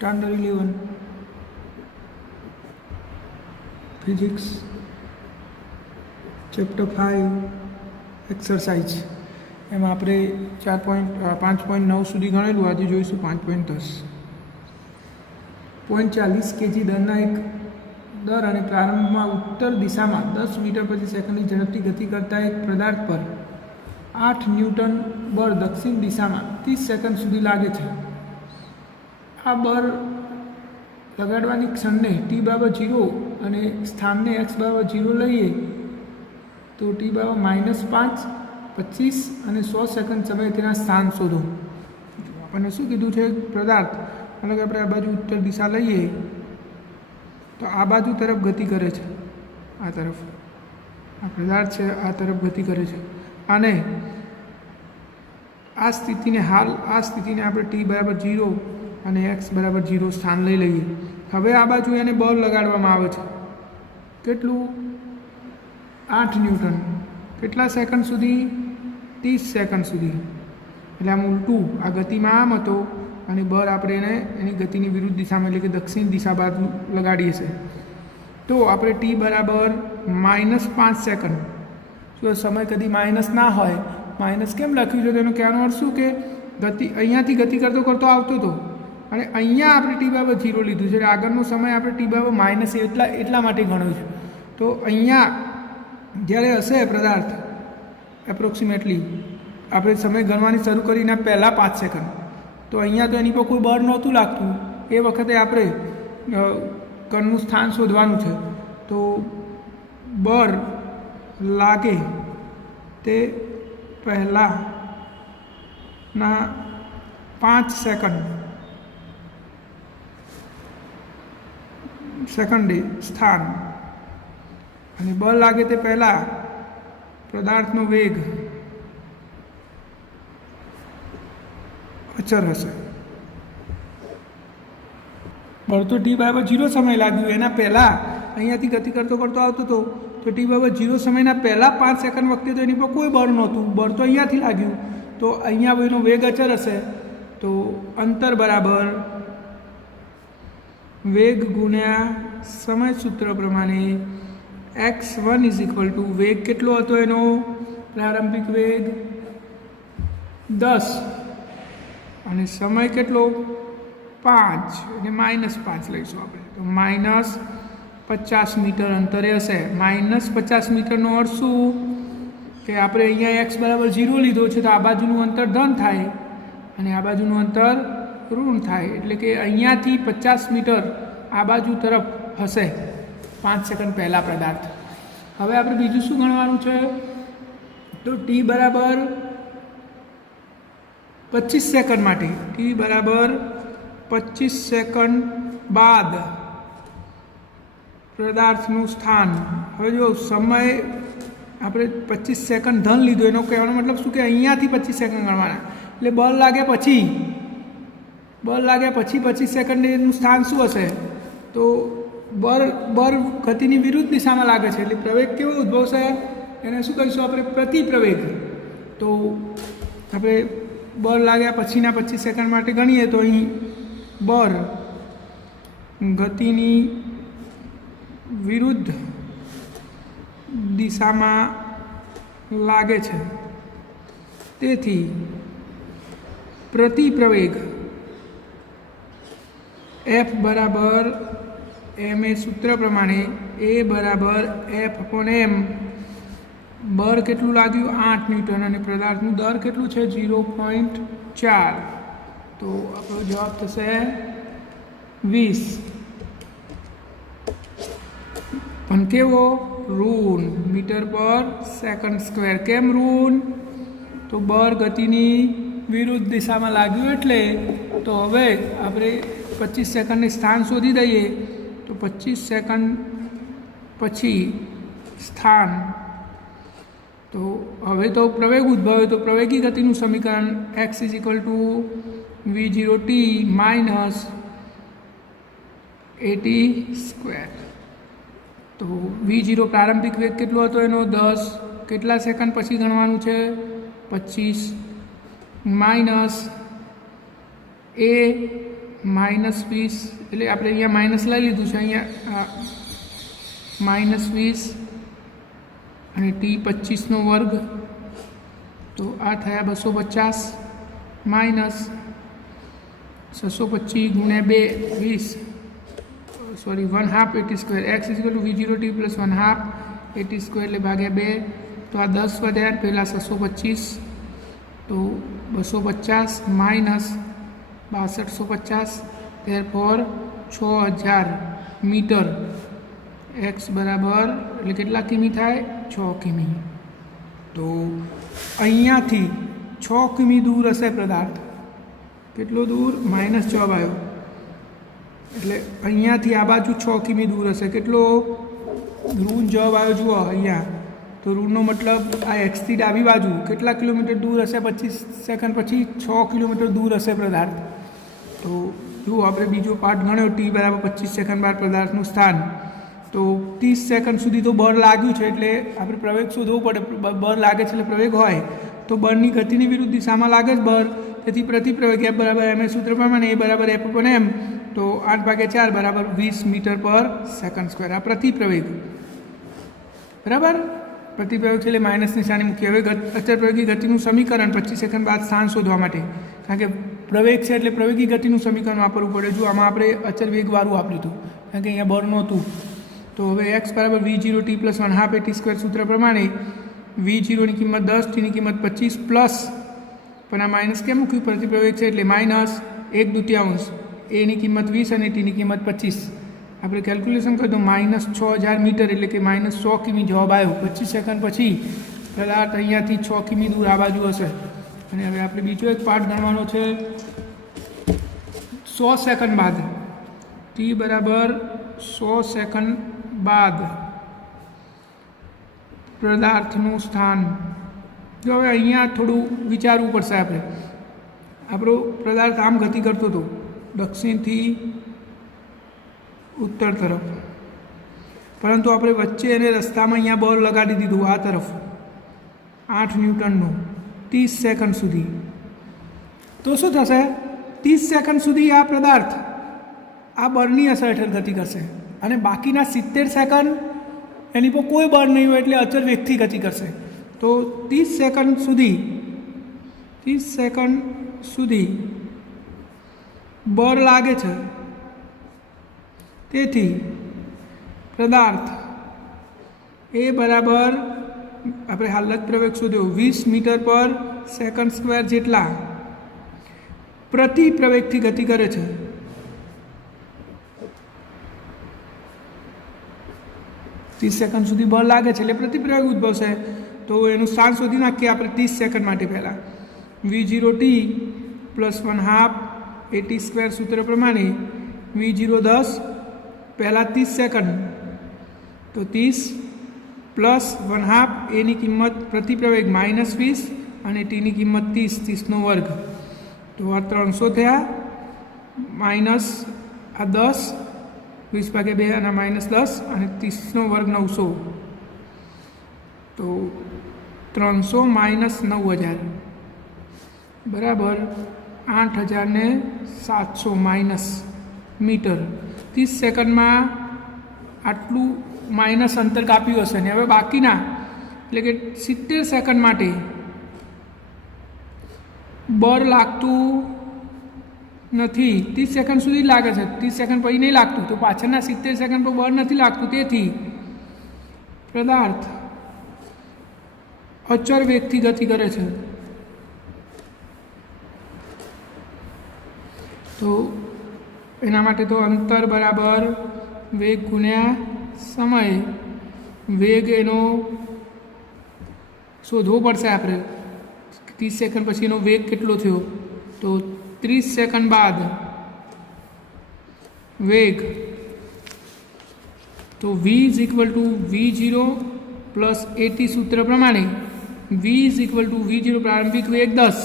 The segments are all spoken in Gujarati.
સ્ટાન્ડર્ડ 11 ફિઝિક્સ ચેપ્ટર 5 એક્સરસાઇઝ એમાં આપણે 5.9 સુધી ગણેલું. આજે જોઈશું 5.10. 0.40 kg દરના એક દર અને પ્રારંભમાં ઉત્તર દિશામાં 10 મીટર પ્રતિ સેકન્ડની ઝડપથી ગતિ કરતા એક પદાર્થ પર 8 ન્યૂટન બળ દક્ષિણ દિશામાં 30 સેકન્ડ સુધી લાગે છે. આ બળ લગાડવાની ક્ષણને t બરાબર 0 અને સ્થાનને x બરાબર 0 લઈએ તો t બરાબર -5, 25 અને 100 સેકન્ડ સમયે તેના સ્થાન શોધો. આપણને શું કીધું છે? પદાર્થ મતલબ આપણે આ બાજુ ઉત્તર દિશા લઈએ તો આ બાજુ તરફ ગતિ કરે છે. આ તરફ આ પદાર્થ છે, આ તરફ ગતિ કરે છે. અને આ સ્થિતિને આપણે t બરાબર 0 અને x બરાબર 0 સ્થાન લઈ લઈએ. હવે આ બાજુ એને બળ લગાડવામાં આવે છે. કેટલું? 8 ન્યૂટન. કેટલા સેકન્ડ સુધી? 30 સેકન્ડ સુધી. એટલે આમ ઉલટું, આ ગતિમાં આમ હતો અને બળ આપણે એને એની ગતિની વિરુદ્ધ દિશામાં એટલે કે દક્ષિણ દિશા બાજુ લગાડીએ છીએ. તો આપણે t બરાબર -5 સેકન્ડ. જો સમય કદી માઇનસ ના હોય, માઇનસ કેમ લખ્યું છે તેનો કહેવાનો અર્થ શું કે અહીંયાથી ગતિ કરતો કરતો આવતો હતો અને અહીંયા આપણે t બરાબર 0 લીધું છે. આગળનો સમય આપણે t બરાબર માઇનસ એટલા માટે ગણ્યો છે. તો અહીંયા જ્યારે હશે પદાર્થ એપ્રોક્સિમેટલી આપણે સમય ગણવાની શરૂ કરીને પહેલાં 5 સેકન્ડ, તો અહીંયા તો એની પર કોઈ બળ નહોતું લાગતું. એ વખતે આપણે કણનું સ્થાન શોધવાનું છે. તો બળ લાગે તે પહેલાંના 5 સેકન્ડે સ્થાન અને બળ લાગે તે પહેલાં પદાર્થનો વેગ અચર હશે. બળ તો t બરાબર 0 સમય લાગ્યું, એના પહેલાં અહીંયાથી ગતિ કરતો આવતો હતો તો t બરાબર 0 સમયના પહેલાં 5 સેકન્ડ વખતે તો એની પર કોઈ બળ નહોતું. બળ તો અહીંયાથી લાગ્યું, તો અહીંયા એનો વેગ અચર હશે. તો અંતર બરાબર વેગ ગુણ્યા સમય સૂત્ર પ્રમાણે x1 = વેગ કેટલો હતો એનો? પ્રારંભિક વેગ 10 અને સમય કેટલો? 5 એટલે -5 લઈશું આપણે. તો -50 મીટર અંતરે હશે. -50 મીટરનો અર્થ શું કે આપણે અહીંયા x બરાબર 0 લીધો છે, તો આ બાજુનું અંતર ધન થાય અને આ બાજુનું અંતર ઋણ થાય. એટલે કે અહીંયાથી 50 મીટર આ બાજુ તરફ હશે 5 સેકન્ડ પહેલાં પદાર્થ. હવે આપણે બીજું શું ગણવાનું છે? તો t બરાબર 25 સેકન્ડ માટે, t બરાબર 25 સેકન્ડ બાદ પદાર્થનું સ્થાન. હવે જો સમય આપણે 25 સેકન્ડ ધન લીધો, એનો કહેવાનો મતલબ શું કે અહીંયાથી 25 સેકન્ડ ગણવાના. એટલે બળ લાગ્યા પછી 25 સેકન્ડનું સ્થાન શું હશે? તો બળ ગતિની વિરુદ્ધ દિશામાં લાગે છે, એટલે પ્રવેગ કેવો ઉદ્ભવશે? એને શું કહીશું આપણે? પ્રતિપ્રવેગ. તો આપણે બળ લાગ્યા પછીના 25 સેકન્ડ માટે ગણીએ તો અહીં બળ ગતિની વિરુદ્ધ દિશામાં લાગે છે, તેથી પ્રતિપ્રવેગ F બરાબર m એ સૂત્ર પ્રમાણે A બરાબર F/m. બળ કેટલું લાગ્યું? 8 ન્યૂટન અને પદાર્થનું દર કેટલું છે? 0.4. તો આપણો જવાબ થશે 20. પણ કેવો? ઋણ મીટર પર સેકન્ડ સ્ક્વેર. કેમ ઋણ? તો બળ ગતિની વિરુદ્ધ દિશામાં લાગ્યું એટલે. તો હવે આપણે 25 સેકન્ડની સ્થાન શોધી દઈએ. તો 25 સેકન્ડ પછી સ્થાન, તો હવે તો પ્રવેગ ઉદ્ભવે. તો પ્રવેગી ગતિનું સમીકરણ x = v0t - at². તો v0 પ્રારંભિક વેગ કેટલો હતો એનો? 10. કેટલા સેકન્ડ પછી ગણવાનું છે? 25 - a -20 એટલે આપણે અહીંયા માઇનસ લઈ લીધું છે, અહીંયા -20 અને t 25નો વર્ગ, તો આ થયા 250 માઇનસ 625 ગુણ્યા 2 20 sorry 1/2 at², x = v0t + 1/2 at² એટલે ભાગ્યા 2, તો આ 10 વધ્યા, પહેલાં 625 તો 250 માઇનસ 6250, therefore 6000 મીટર, x બરાબર એટલે કેટલા કિમી થાય? 6 કિમી. તો અહીંયાથી 6 કિમી દૂર હશે પદાર્થ. કેટલો દૂર? -6 આવ્યો એટલે અહીંયાથી આ બાજુ 6 કિમી દૂર હશે. કેટલો? ઋણ જવાબ આવ્યો જુઓ અહીંયા. તો ઋણનો મતલબ આ એક્સથી ડાબી બાજુ કેટલા કિલોમીટર દૂર હશે? 25 સેકન્ડ પછી 6 કિલોમીટર દૂર હશે પદાર્થ. તો જુઓ આપણે બીજો પાર્ટ ગણ્યો, t = 25 સેકન્ડ બાદ પદાર્થનું સ્થાન. તો 30 સેકન્ડ સુધી તો બળ લાગ્યું છે એટલે આપણે પ્રવેગ શોધવો પડે. બળ લાગે છે એટલે પ્રવેગ હોય તો બળની ગતિની વિરુદ્ધ દિશામાં લાગે જ બળ, તેથી પ્રતિપ્રવેગ F = m સૂત્ર પ્રમાણે A = F/m, તો 8/4 = 20 મીટર/સેકન્ડ². આ પ્રતિપ્રવેગ બરાબર. પ્રતિપ્રવેગ છે એટલે માઇનસ નિશાની મૂકી. હવે અચળ પ્રવેગી ગતિનું સમીકરણ 25 સેકન્ડ બાદ સ્થાન શોધવા માટે, કારણ કે પ્રવેગ છે એટલે પ્રવેગી ગતિનું સમીકરણ વાપરવું પડે. જો આમાં આપણે અચળ વેગવાળું વાપર્યું હતું કારણ કે અહીંયા બળ નહોતું. તો હવે x = v0t + 1/2 at² સૂત્ર પ્રમાણે v0 ની કિંમત 10, t ની કિંમત 25 પ્લસ, પણ આ માઇનસ કેમ મૂક્યું? પ્રતિપ્રવેગ છે એટલે -1/2, a ની કિંમત 20 અને t ની કિંમત 25. આપણે કેલ્ક્યુલેશન કરીએ તો -6000 મીટર એટલે કે -100 કિમી જવાબ આવ્યો. 25 સેકન્ડ પછી પદાર્થ અહીંયાથી 6 કિમી દૂર આ બાજુ હશે. અને હવે આપણે બીજો એક પાર્ટ ગણવાનો છે 100 સેકન્ડ બાદ. t = 100 સેકન્ડ બાદ પદાર્થનું સ્થાન. જો હવે અહીંયા થોડું વિચારવું પડશે આપણે. આપણો પદાર્થ આમ ગતિ કરતો હતો દક્ષિણથી ઉત્તર તરફ, પરંતુ આપણે વચ્ચે અને રસ્તામાં અહીંયા બળ લગાડી દીધું આ તરફ 8 ન્યૂટનનું 30 સેકન્ડ સુધી. તો શું થશે? 30 સેકન્ડ સુધી આ પદાર્થ આ બળની અસર હેઠળ ગતિ કરશે અને બાકીના 70 સેકન્ડ એની પર કોઈ બળ નહીં હોય એટલે અચળ વેગથી ગતિ કરશે. તો 30 સેકન્ડ સુધી બળ લાગે છે, તેથી પદાર્થ એ બરાબર આપણે હાલ જ પ્રવેગ શોધ્યો 20 મીટર/સેકન્ડ² જેટલા પ્રતિ પ્રવેગથી ગતિ કરે છે. સેકન્ડ સુધી બળ લાગે છે એટલે પ્રતિપ્રવેગ ઉદ્ભવશે. તો એનું સ્થાન શોધી નાખીએ આપણે 30 સેકન્ડ માટે. પહેલાં v0t + 1/2 at² સૂત્ર પ્રમાણે v0 10, પહેલાં 30 સેકન્ડ તો 30 + 1/2, a ની કિંમત પ્રતિપ્રવેગ -20 અને t ની કિંમત 30નો વર્ગ, તો આ 300 થયા, માઇનસ આ 10 20/2 અને -10 અને 30નો વર્ગ 900, તો 300 - 9000 બરાબર 8700 મીટર. 30 સેકન્ડમાં આટલું માઇનસ અંતર કાપ્યું હશે ને હવે બાકીના એટલે કે 70 સેકન્ડ માટે બળ લાગતું નથી. 30 સેકન્ડ સુધી લાગે છે, 30 સેકન્ડ પછી નહીં લાગતું, તો પાછળના 70 સેકન્ડ પર બળ નથી લાગતું. તેથી પદાર્થ અચળ વેગથી ગતિ કરે છે. તો એના માટે તો અંતર બરાબર વેગ ગુણ્યા સમય. વેગ એનો શોધવો પડશે આપણે. 30 સેકન્ડ પછી એનો વેગ કેટલો થયો, તો 30 સેકન્ડ બાદ વેગ, તો v = v0 + at સૂત્ર પ્રમાણે v = v0 પ્રારંભિક વેગ 10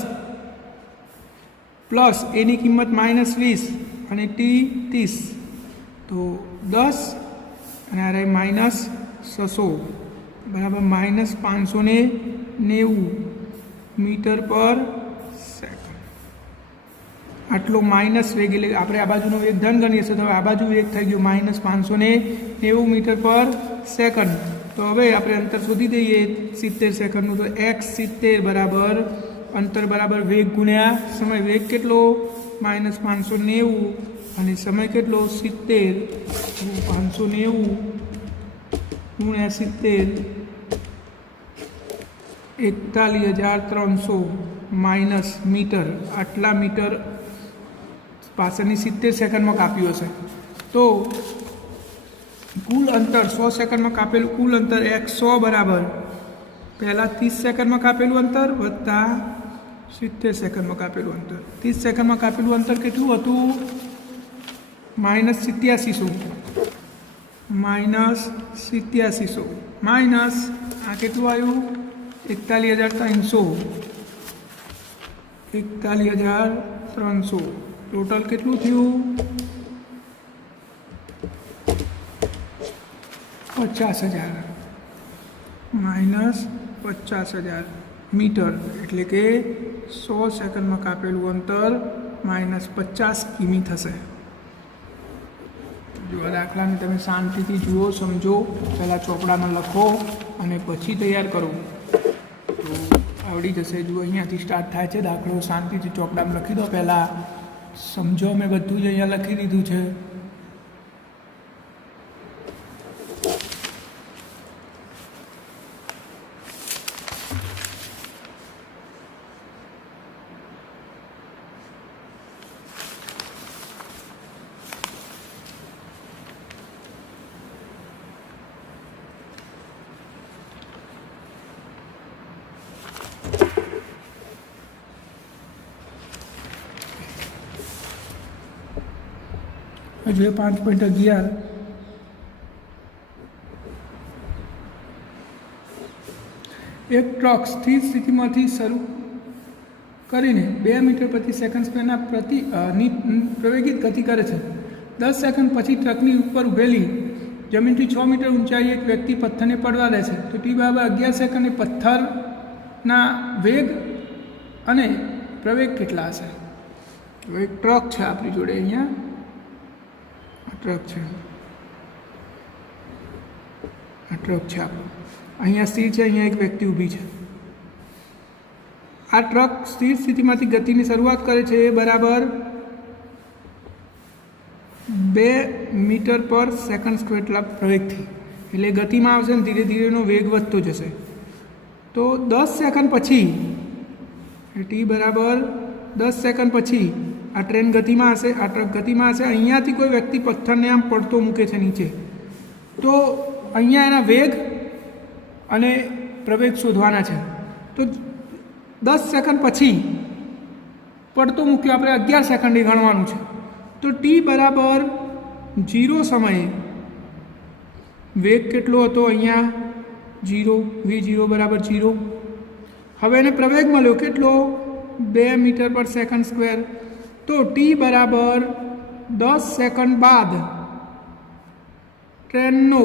પ્લસ એની કિંમત -20 અને t 30, તો 10 અને આ રહી -600 બરાબર -590 મીટર/સેકન્ડ. આટલો માઇનસ વેગ એટલે આપણે આ બાજુનો વેગ ધન ગણીએ છીએ, તો હવે આ બાજુ વેગ થઈ ગયો -590 મીટર પર સેકન્ડ. તો હવે આપણે અંતર શોધી દઈએ 70 સેકન્ડનું. તો x70 બરાબર અંતર બરાબર વેગ ગુણ્યા સમય. વેગ કેટલો? -590 અને સમય કેટલો? 70. 590 ગુણ્યા 70 41,300 માઇનસ મીટર. આટલા મીટર પાછળની 70 સેકન્ડમાં કાપ્યું હશે. તો કુલ અંતર 100 સેકન્ડમાં કાપેલું કુલ અંતર x100 બરાબર પહેલાં 30 સેકન્ડમાં કાપેલું અંતર વત્તા 70 સેકન્ડમાં કાપેલું અંતર. 30 સેકન્ડમાં કાપેલું અંતર કેટલું હતું? -8700 -8700 માઇનસ આ કેટલું આવ્યું? 41,300 41,300 ટોટલ કેટલું થયું? 50,000 -50,000 મીટર. એટલે કે 100 સેકન્ડમાં કાપેલું અંતર -50 કિમી થશે. જો આ દાખલાને તમે શાંતિથી જુઓ, સમજો, પહેલાં ચોપડામાં લખો અને પછી તૈયાર કરો તો આવડી જશે. જુઓ અહીંયાથી સ્ટાર્ટ થાય છે દાખલો. શાંતિથી ચોપડામાં લખી દો. પહેલાં સમજો, મેં બધું જ અહીંયા લખી દીધું છે. હજુ 5.11 એક ટ્રક સ્થિર સ્થિતિમાંથી શરૂ કરીને 2 મીટર પ્રતિ સેકન્ડ સ્ક્વેરના પ્રવેગિત ગતિ કરે છે. 10 સેકન્ડ પછી ટ્રકની ઉપર ઊભેલી જમીનથી 6 મીટર ઊંચાઈ એક વ્યક્તિ પથ્થરને પડવા દે છે. તો ટી બરાબર 11 સેકન્ડે પથ્થરના વેગ અને પ્રવેગ કેટલા હશે? તો એક ટ્રક છે આપણી જોડે. અહીંયા ટ્રક છે, આ ટ્રક છે આપણું. અહીંયા સ્થિર છે, અહીંયા એક વ્યક્તિ ઊભી છે. આ ટ્રક સ્થિર સ્થિતિમાંથી ગતિની શરૂઆત કરે છે એ બરાબર 2 મીટર પર સેકન્ડ સ્ક્વેર એટલા પ્રવેગથી. એટલે ગતિમાં આવશે ને ધીરે ધીરે એનો વેગ વધતો જશે. તો 10 સેકન્ડ પછી ટી બરાબર 10 સેકન્ડ પછી આ ટ્રેન ગતિમાં હશે, આ ટ્રક ગતિમાં હશે. અહીંયાથી કોઈ વ્યક્તિ પથ્થરને આમ પડતો મૂકે છે નીચે, તો અહીંયા એના વેગ અને પ્રવેગ શોધવાના છે. તો 10 સેકન્ડ પછી પડતો મૂક્યો, આપણે 11 સેકન્ડે ગણવાનું છે. તો ટી બરાબર 0 સમયે વેગ કેટલો હતો? અહીંયા 0, v0 બરાબર 0. હવે એને પ્રવેગ મળ્યો કેટલો? 2 મીટર પર સેકન્ડ સ્ક્વેર. તો ટી બરાબર 10 સેકન્ડ બાદ ટ્રકનો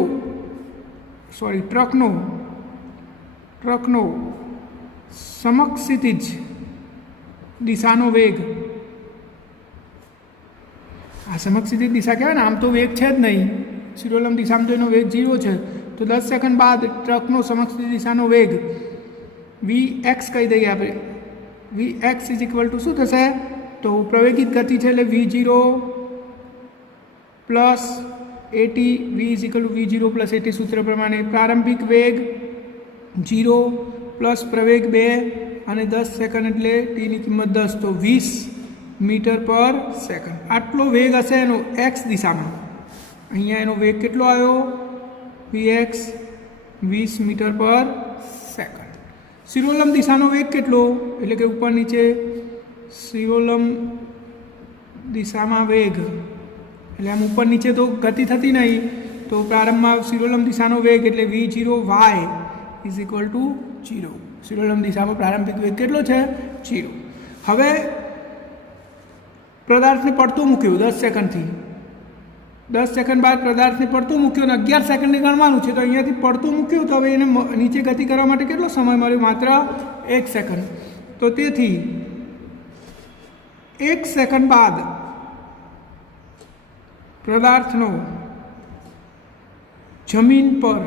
સમક્ષિતિજ દિશાનો વેગ. આ સમક્ષિતિજ દિશા કહેવાય ને, આમ તો વેગ છે જ નહીં, શિરોલંબ દિશામાં તો એનો વેગ 0 છે. તો 10 સેકન્ડ બાદ ટ્રકનો સમક્ષિતિજ દિશાનો વેગ vx કહી દઈએ આપણે. vx ઇઝ ઇક્વલ ટુ શું થશે? તો પ્રવેગિત ગતિ છે એટલે v0 plus at, v is equal two v0 plus at સૂત્ર પ્રમાણે. પ્રારંભિક વેગ 0 પ્લસ પ્રવેગ 2 અને 10 સેકન્ડ એટલે ટીની કિંમત 10, તો 20 મીટર પર સેકન્ડ. આટલો વેગ હશે એનો x દિશામાં. અહીંયા એનો વેગ કેટલો આવ્યો? vx 20 મીટર પર સેકન્ડ. શિરોલંબ દિશાનો વેગ કેટલો? એટલે કે ઉપર નીચે શિરોલંબ દિશામાં વેગ એટલે આમ ઉપર નીચે તો ગતિ થતી નહીં. તો પ્રારંભમાં શિરોલંબ દિશાનો વેગ એટલે v0y ઇઝ ઇક્વલ ટુ 0. શિરોલંબ દિશામાં પ્રારંભિક વેગ કેટલો છે? 0. હવે પદાર્થને પડતો મૂક્યો 10 સેકન્ડથી. 10 સેકન્ડ બાદ પદાર્થને પડતો મૂક્યો અને 11 સેકન્ડે ગણવાનું છે. તો અહીંયાથી પડતો મૂક્યો, તો હવે એને નીચે ગતિ કરવા માટે કેટલો સમય મળ્યો? માત્ર 1 સેકન્ડ. તો તેથી 1 સેકન્ડ બાદ પદાર્થનો જમીન પર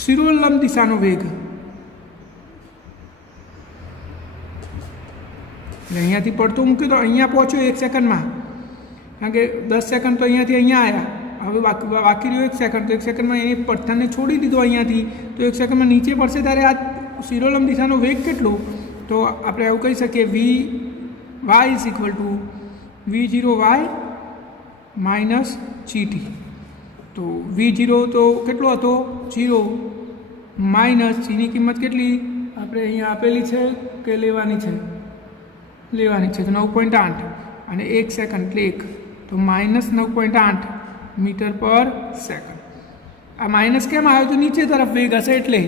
શિરોલ્લંબ દિશાનો વેગ, અહીંયાથી પડતો મૂક્યો તો અહીંયા પહોંચ્યો 1 સેકન્ડમાં, કારણ કે 10 સેકન્ડ તો અહીંયાથી અહીંયા આવ્યા, હવે બાકી રહ્યો 1 સેકન્ડ, તો 1 સેકન્ડમાં એની પથ્થરને છોડી દીધો અહીંયાથી, તો 1 સેકન્ડમાં નીચે પડશે ત્યારે આ શિરોલ્લંબ દિશાનો વેગ કેટલો, તો આપણે એવું કહી શકીએ Vy is equal two V0y minus GT. તો V0 તો કેટલો હતો 0 માઇનસ જીની કિંમત કેટલી આપણે અહીંયા આપેલી છે કે લેવાની છે તો 9.8 અને 1 સેકન્ડ એટલે 1 તો માઇનસ 9.8 મીટર પર સેકન્ડ. આ માઇનસ કેમ આવ્યો તો નીચે તરફ વેગ હશે એટલે,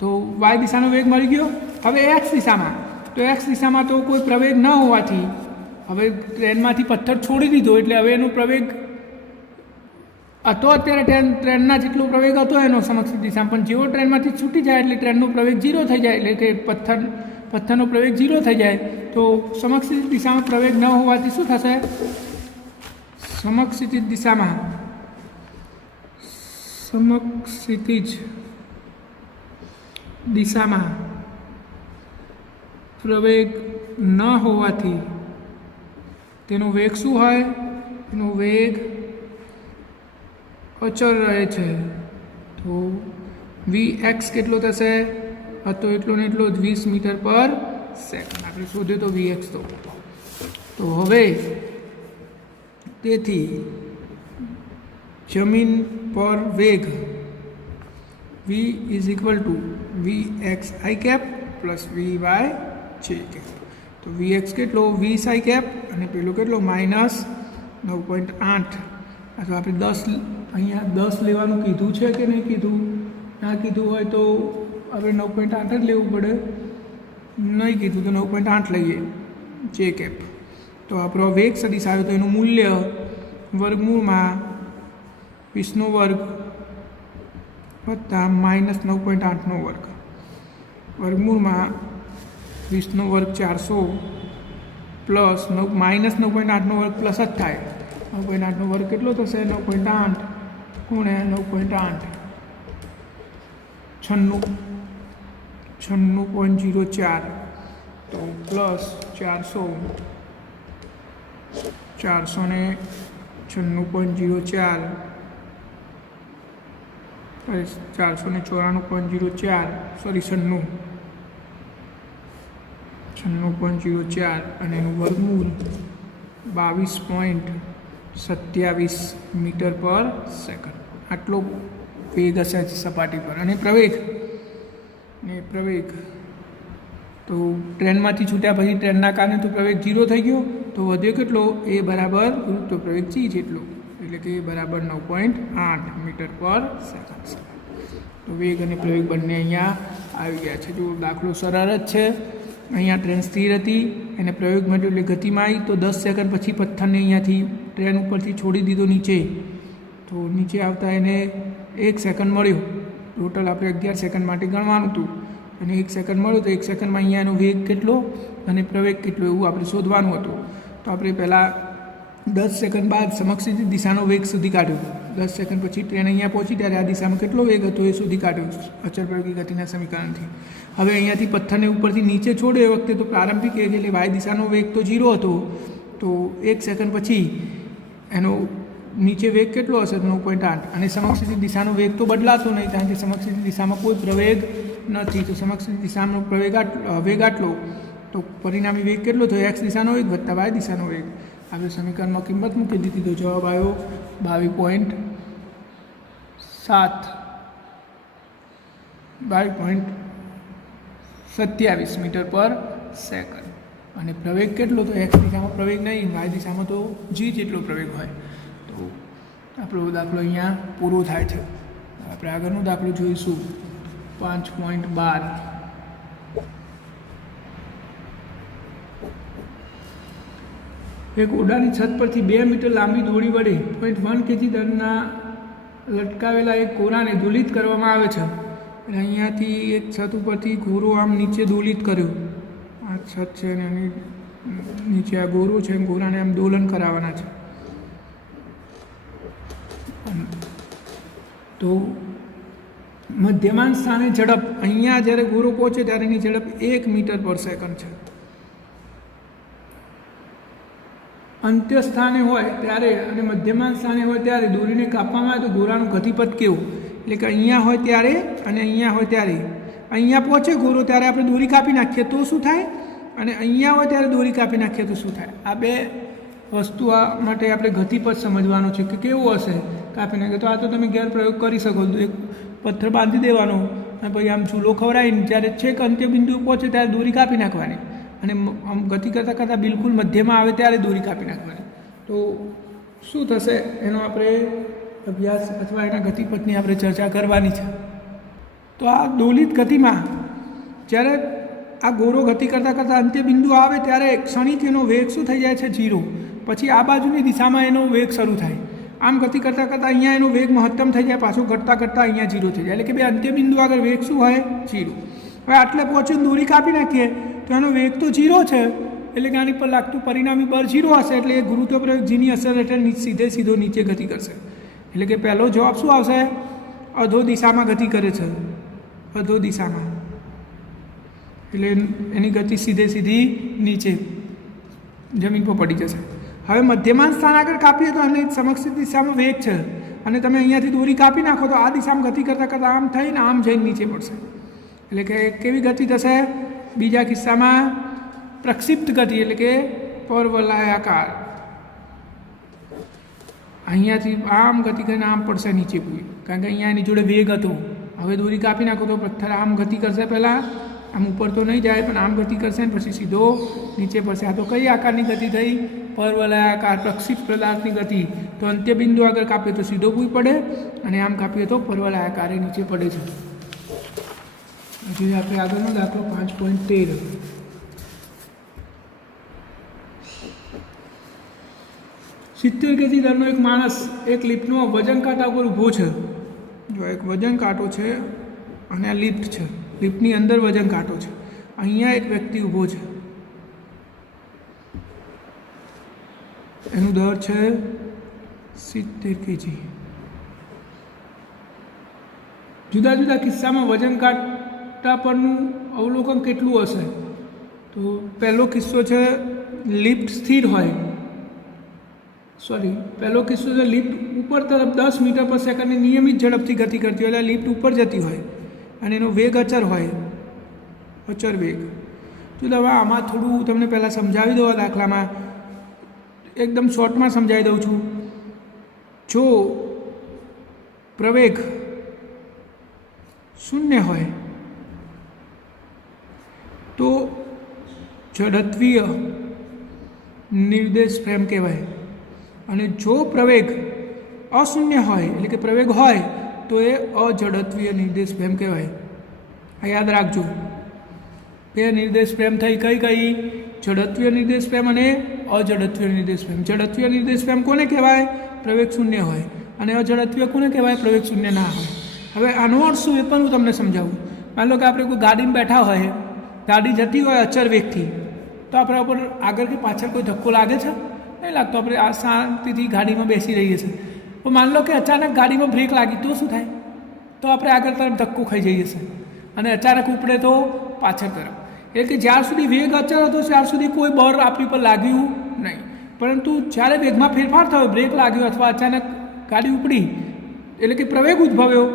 તો વાય દિશાનો વેગ મળી ગયો. હવે એક્સ દિશામાં, તો એક્સ દિશામાં તો કોઈ પ્રવેગ ન હોવાથી હવે ટ્રેનમાંથી પથ્થર છોડી દીધો એટલે હવે એનો પ્રવેગ હતો, અત્યારે ટ્રેનના જેટલો પ્રવેગ હતો એનો સમક્ષ દિશામાં, પણ જેવો ટ્રેનમાંથી છૂટી જાય એટલે ટ્રેનનો પ્રવેગ 0 થઈ જાય, એટલે કે પથ્થરનો પ્રવેગ 0 થઈ જાય, તો સમક્ષ દિશામાં પ્રવેગ ન હોવાથી શું થશે, સમક્ષિતિજ દિશામાં પ્રવેગ ન હોવાથી તેનો વેગ શું હોય, એનો વેગ અચળ રહે છે. તો Vx કેટલો થશે, હતો એટલો ને એટલો જ 20 મીટર પર સેકન્ડ આપણે શોધ્યો તો Vx. તો હવે તેથી જમીન પર વેગ V is equal to Vxi cap plus Vy જે કેપ. તો Vx કેટલો 20 i કેપ અને પેલો કેટલો માઇનસ 9.8. અથવા આપણે 10 અહીંયા 10 લેવાનું કીધું છે કે નહીં કીધું, ના કીધું હોય તો આપણે 9.8 જ લેવું પડે, નહીં કીધું તો 9.8 લઈએ જે કેપ. તો આપણો વેગ સદિશ આવ્યો તો એનું મૂલ્ય વર્ગમૂળમાં 20 નો વર્ગ વત્તા માઇનસ 9.8 નો વર્ગ, વર્ગમૂળમાં 20 નો વર્ગ 400 પ્લસ માઇનસ 9.8 નો વર્ગ પ્લસ જ થાય, 9.8 નો વર્ગ કેટલો થશે 9.8 ગુણ્યા 9.8 96.04, તો પ્લસ 400 ને 96.04 494.04 સોરી 96.04 અને એનું વર્ગમૂળ 22.27 મીટર પર સેકન્ડ. આટલો વેગ હશે સપાટી પર. અને પ્રવેગ તો ટ્રેનમાંથી છૂટ્યા પછી ટ્રેનના કારણે તો પ્રવેગ 0 થઈ ગયો, તો વધ્યો કેટલો એ બરાબર ગુરુત્વ પ્રવેગ g જેટલો, એટલે કે એ બરાબર 9.8 મીટર પર સેકન્ડ. તો વેગ અને પ્રવેગ બંને અહીંયા આવી ગયા છે. જો દાખલો સરળ જ છે, અહીંયા ટ્રેન સ્થિર હતી એને પ્રવેગ મળ્યો એટલે ગતિમાં આવી, તો 10 સેકન્ડ પછી પથ્થરને અહીંયાથી ટ્રેન ઉપરથી છોડી દીધો નીચે, તો નીચે આવતા એને 1 સેકન્ડ મળ્યો. ટોટલ આપણે 11 સેકન્ડ માટે ગણવાનું હતું અને 1 સેકન્ડ મળ્યો, તો 1 સેકન્ડમાં અહીંયાનો વેગ કેટલો અને પ્રવેગ કેટલો એવું આપણે શોધવાનું હતું. તો આપણે પહેલાં 10 સેકન્ડ બાદ સમક્ષ દિશાનો વેગ શોધી કાઢ્યો. 10 સેકન્ડ પછી ટ્રેન અહીંયા પહોંચી ત્યારે આ દિશામાં કેટલો વેગ હતો એ શોધી કાઢ્યો અચળ પ્રયોગી ગતિના સમીકરણથી. હવે અહીંયાથી પથ્થરને ઉપરથી નીચે છોડે એ વખતે તો પ્રારંભિક વેગ એટલે વાય દિશાનો વેગ તો 0 હતો, તો 1 સેકન્ડ પછી એનો નીચે વેગ કેટલો હશે 9.8, અને સમક્ષ દિશાનો વેગ તો બદલાતો નહીં કારણ કે સમક્ષ દિશામાં કોઈ પ્રવેગ નથી, તો સમક્ષ દિશાનો વેગ આટલો, તો પરિણામી વેગ કેટલો થયો એક્સ દિશાનો વેગ વત્તા વાય દિશાનો વેગ. આપણે સમીકરણમાં કિંમત મૂકી દીધી તો જવાબ આવ્યો 22.27 મીટર પર સેકન્ડ. અને પ્રવેગ કેટલો તો એક્સ દિશામાં પ્રવેગ નહીં, વાય દિશામાં તો જી જેટલો પ્રવેગ હોય. તો આપણો દાખલો અહીંયા પૂરો થાય છે. આપણે આગળનો દાખલો જોઈશું 5.12. એક ઓરડાની છત પરથી 2 મીટર લાંબી દોરી વડે 0.1 kg દરના લટકાવેલા એક કોરાને દોલિત કરવામાં આવે છે. અને અહીંયાથી એક છત ઉપરથી ઘોરો આમ નીચે દોલિત કર્યો, આ છત છે અને એની નીચે આ ગોરો છે, ગોરાને આમ દોલન કરાવવાના છે. તો મધ્યમાન સ્થાને ઝડપ અહીંયા જ્યારે ગોરો પહોંચે ત્યારે એની ઝડપ 1 મીટર પર સેકન્ડ છે. અંત્ય સ્થાને હોય ત્યારે અને મધ્યમાન સ્થાને હોય ત્યારે દોરીને કાપવામાં આવે તો ગોરાનું ગતિપથ કેવું, એટલે કે અહીંયા હોય ત્યારે અને અહીંયા હોય ત્યારે. અહીંયા પહોંચે ગોરો ત્યારે આપણે દોરી કાપી નાખીએ તો શું થાય, અને અહીંયા હોય ત્યારે દોરી કાપી નાખીએ તો શું થાય. આ બે વસ્તુ માટે આપણે ગતિપથ સમજવાનું છે કે કેવું હશે કાપી નાખે. તો આ તો તમે ઘેર પ્રયોગ કરી શકો. એક પથ્થર બાંધી દેવાનો અને પછી આમ ચૂલો ખવડાવીને જ્યારે છેક અંત્ય બિંદુ પહોંચે ત્યારે દોરી કાપી નાખવાની, અને આમ ગતિ કરતાં કરતાં બિલકુલ મધ્યમાં આવે ત્યારે દોરી કાપી નાખવાની. તો શું થશે એનો આપણે અભ્યાસ અથવા એના ગતિપથની આપણે ચર્ચા કરવાની છે. તો આ દોલિત ગતિમાં જ્યારે આ ગોરો ગતિ કરતાં કરતાં અંત્ય બિંદુ આવે ત્યારે ક્ષણિક એનો વેગ શું થઈ જાય છે 0. પછી આ બાજુની દિશામાં એનો વેગ શરૂ થાય. આમ ગતિ કરતાં કરતાં અહીંયા એનો વેગ મહત્તમ થઈ જાય, પાછું ઘટતાં ઘટતાં અહીંયા 0 થઈ જાય. એટલે કે બે અંત્ય બિંદુ આગળ વેગ શું હોય 0. હવે આટલે પહોંચીને દોરી કાપી નાખીએ તો એનો વેગ તો 0 છે, એટલે કે આની પર લાગતું પરિણામી બળ 0 હશે. એટલે એ ગુરુત્વ પ્રયોગ જીની અસર હેઠળ સીધો નીચે ગતિ કરશે. એટલે કે પહેલો જવાબ શું આવશે, અધો દિશામાં ગતિ કરે છે, અધો દિશામાં. એટલે એની ગતિ સીધી નીચે જમીન પર પડી જશે. હવે મધ્યમાન સ્થાન આગળ કાપીએ તો આની સમક્ષ દિશામાં વેગ છે, અને તમે અહીંયાથી દોરી કાપી નાખો તો આ દિશામાં ગતિ કરતાં કરતાં આમ થઈને આમ જઈને નીચે પડશે. એટલે કે કેવી ગતિ થશે, બીજા કિસ્સામાં પ્રક્ષિપ્ત ગતિ, એટલે કે પરવલયાકાર. અહીંયાથી આમ ગતિ કરીને આમ પડશે નીચે પૂરી, કારણ કે અહીંયા એની જોડે વેગ હતો. હવે દોરી કાપી નાખો તો પથ્થર આમ ગતિ કરશે, પહેલાં આમ ઉપર તો નહીં જાય પણ આમ ગતિ કરશે ને પછી સીધો નીચે પડશે. આ તો કઈ આકારની ગતિ થઈ, પરવલયાકાર પ્રક્ષિપ્ત પદાર્થની ગતિ. તો અંત્ય બિંદુ આગળ કાપીએ તો સીધો પૂરી પડે, અને આમ કાપીએ તો પરવલયાકાર નીચે પડે છે. હજી આપણે આગળનો દાખલો 5.13. 70 કેજી દરનો એક માણસ એક લિફ્ટનો વજન કાંટા ઉપર ઊભો છે. જો એક વજન કાંટો છે અને આ લિફ્ટ છે, લિફ્ટની અંદર વજન કાંટો છે. અહીંયા એક વ્યક્તિ ઊભો છે, એનું દર છે 70 કેજી. જુદા જુદા કિસ્સામાં વજન કાંટા પરનું અવલોકન કેટલું હશે? તો પહેલો કિસ્સો છે લિફ્ટ સ્થિર હોય, પહેલો કિસ્સો છે લિફ્ટ ઉપર તરફ 10 મીટર પર સેકન્ડની નિયમિત ઝડપથી ગતિ કરતી હોય, એટલે લિફ્ટ ઉપર જતી હોય અને એનો વેગ અચર હોય, અચર વેગ. તો હવે આમાં થોડું તમને પહેલાં સમજાવી દઉં. આ દાખલામાં એકદમ શોર્ટમાં સમજાવી દઉં છું. જો પ્રવેગ 0 હોય તો ઝડત્વીય નિર્દેશ ફ્રેમ કહેવાય, અને જો પ્રવેગ અશૂન્ય હોય એટલે કે પ્રવેગ હોય તો એ અઝડત્વીય નિર્દેશ ફ્રેમ કહેવાય. આ યાદ રાખજો. બે નિર્દેશ ફ્રેમ થઈ કઈ ઝડત્વીય નિર્દેશ ફ્રેમ અને અઝડત્વીય નિર્દેશ ફ્રેમ. ઝડત્વીય નિર્દેશ ફ્રેમ કોને કહેવાય? પ્રવેગ 0 હોય. અને અઝડત્વીય કોને કહેવાય? પ્રવેગ 0 ના હોય. હવે આનો અર્થ શું એ પણ હું તમને સમજાવું. માની લો કે આપણે કોઈ ગાડીમાં બેઠા હોય, ગાડી જતી હોય અચર વેગથી, તો આપણા ઉપર આગળ કે પાછળ કોઈ ધક્કો લાગે છે? નહીં લાગતો. આપણે આ શાંતિથી ગાડીમાં બેસી રહીએ છીએ. તો માની લો કે અચાનક ગાડીમાં બ્રેક લાગી તો શું થાય? તો આપણે આગળ તરફ ધક્કો ખાઈ જઈએ છીએ, અને અચાનક ઉપડે તો પાછળ તરફ. એટલે કે જ્યાર સુધી વેગ અચર હતો ત્યાર સુધી કોઈ બળ આપણી પર લાગ્યું નહીં, પરંતુ જ્યારે વેગમાં ફેરફાર થયો, બ્રેક લાગ્યો અથવા અચાનક ગાડી ઉપડી એટલે કે પ્રવેગ ઉદ્ભવ્યો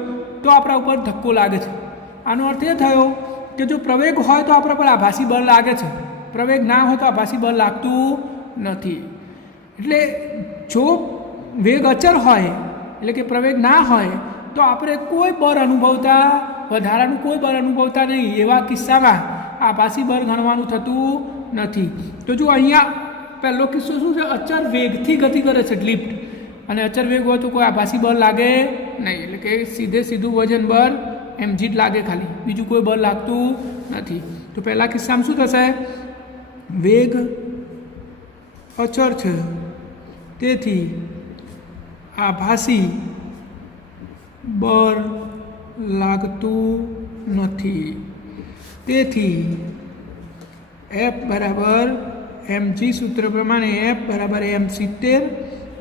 તો આપણા ઉપર ધક્કો લાગે છે. આનો અર્થ એ થયો કે જો પ્રવેગ હોય તો આપણા પર આભાસી બળ લાગે છે, પ્રવેગ ના હોય તો આભાસી બળ લાગતું નથી. એટલે જો વેગ અચર હોય એટલે કે પ્રવેગ ના હોય તો આપણે કોઈ બળ અનુભવતા, વધારાનું કોઈ બળ અનુભવતા નહીં. એવા કિસ્સામાં આભાસી બળ ગણવાનું થતું નથી. તો જો અહીંયા પહેલો કિસ્સો શું છે? અચર વેગથી ગતિ કરે છે લિફ્ટ, અને અચર વેગ હોય તો કોઈ આભાસી બળ લાગે નહીં. એટલે કે સીધું વજન બળ mg જ લાગે, ખાલી બીજું કોઈ બળ લાગતું નથી. તો પહેલા કિસ્સામાં શું થશે? વેગ અચર છે, તેથી આભાસી બળ લાગતું નથી. તેથી એફ બરાબર mg સૂત્ર પ્રમાણે એફ બરાબર m70